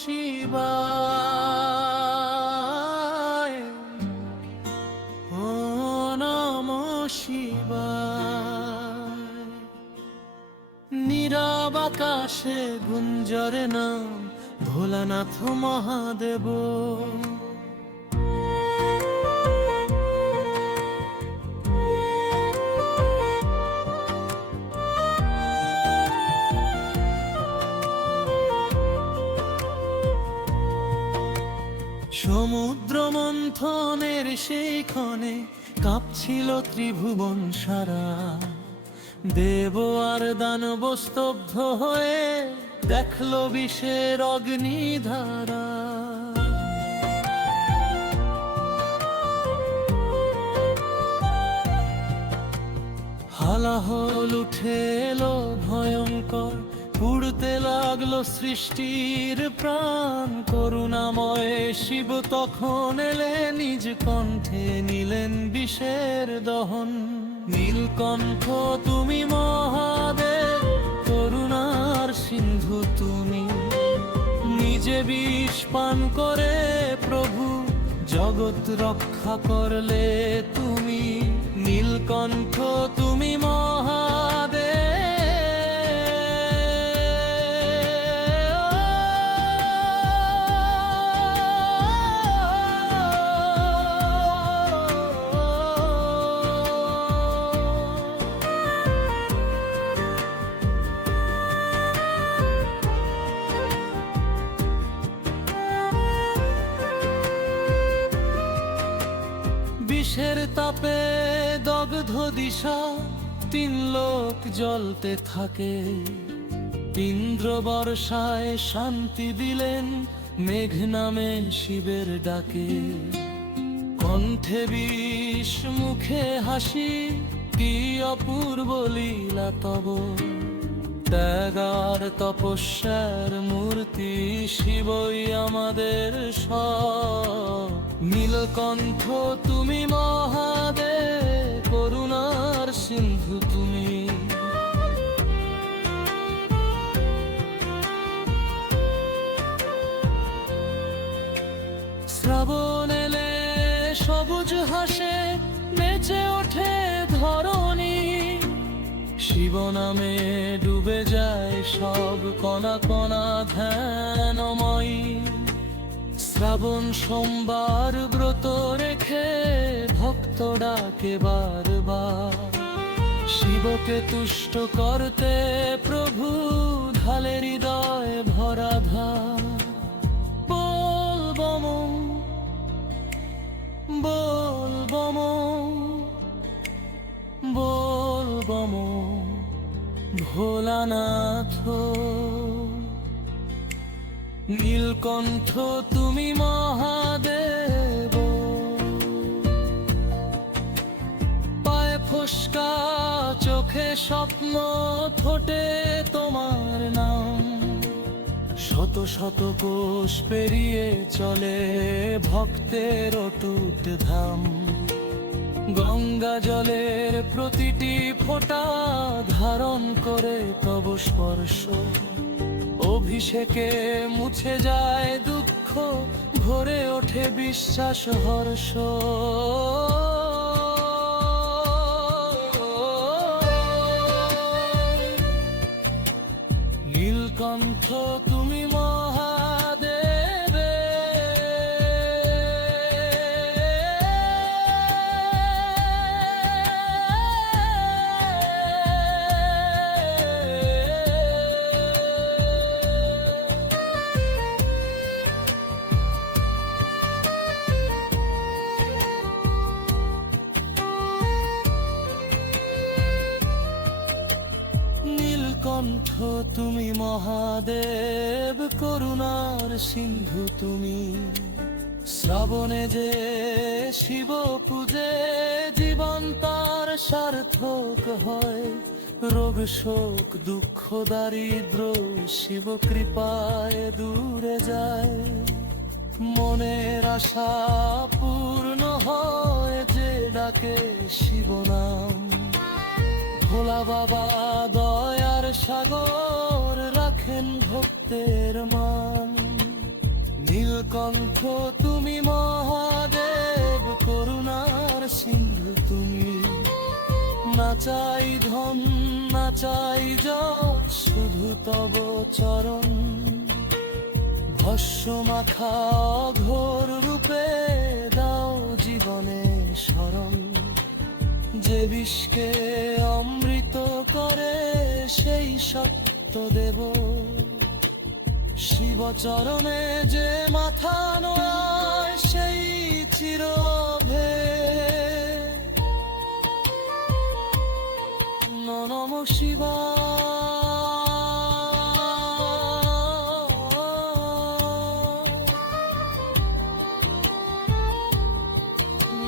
শিবায়, ও নমঃ শিবায়। নীরব আকাশে গুঞ্জরে নাম ভোলানাথ মহাদেব। সমুদ্র মন্থনের সেই ক্ষণে কাঁপছিল ত্রিভুবন সারা। দেব আর দানব স্তব্ধ হয়ে দেখলো বিষের অগ্নিধারা। হালাহল উঠে এলো ভয়ঙ্কর, উড়তে লাগলো সৃষ্টির প্রাণ। করুণাময় শিব তখন এলে নিজ কণ্ঠে নিলেন বিষের দহন। নীলকণ্ঠ তুমি মহাদেব, করুণার সিন্ধু তুমি। নিজে বিষ পান করে প্রভু জগৎ রক্ষা করলে তুমি। নীলকণ্ঠ তুমি মহাদেব। বিষের তাপে দগ্ধ দিশা, তিন লোক জ্বলতে থাকে। ইন্দ্র বর্ষায় শান্তি দিলেন, মেঘ নামে শিবের ডাকে। কণ্ঠে বিষ মুখে হাসি, কি অপূর্ব লীলা তব। ত্যাগার তপস্যার মূর্তি শিবই আমাদের সব। নীলকণ্ঠ তুমি মহাদেব, করুণার সিন্ধু তুমি। শ্রাবণ এলে সবুজ হাসে, নেচে ওঠে ধরণী। শিব নামে ডুবে যায় সব কণা কণা ধ্যানময়ী। শ্রাবণ সোমবার ব্রত রেখে ভক্ত ডাকে বারবার। শিবকে তুষ্ট করতে প্রভু ঢালে হৃদয় ভরা ধার। বল বম বল বম বল বম ভোলানাথ। নীলকণ্ঠ তুমি মহাদেব। পায়ে ফোস্কা চোখে স্বপ্ন, ঠোঁটে তোমার নাম। শত শত কোষ পেরিয়ে চলে ভক্তের অটুট ধাম। গঙ্গা জলের প্রতিটি ফোঁটা ধারণ করে তব স্পর্শ। অভিষেকে মুছে যায় দুঃখ, ভরে ওঠে বিশ্বাস হর্ষ। নীলকণ্ঠ তুমি মহাদেব। নীলকণ্ঠ তুমি মহাদেব, করুণার সিন্ধু তুমি। শ্রাবণে যে শিব পূজে, জীবন তার সার্থক হয়। রোগ শোক দুঃখ দারিদ্র শিব কৃপায় দূরে যায়। মনের আশা পূর্ণ হয় যে ডাকে শিব নাম। ভোলা বাবা দয়ার সাগর, রাখেন ভক্তের মান। নীলকণ্ঠ তুমি মহাদেব, করুণার সিন্ধু তুমি। না চাই ধন না চাই যশ, শুধু তব চরণ। ভস্ম মাখা অঘোর রূপে দাও জীবনে শরণ। যে বিষকে অমৃত করে সেই সত্য দেব। শিব চরণে যে মাথা নোয়ায় সেই চিরভে। নম শিবায়,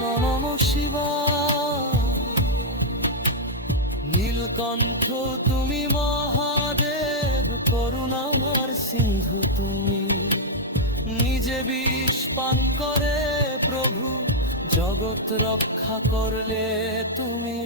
নম শিবায়। নীলকণ্ঠ তুমি মহাদেব, করুণার সিন্ধু তুমি। নিজে বিষ পান করে প্রভু জগৎ রক্ষা করলে তুমি।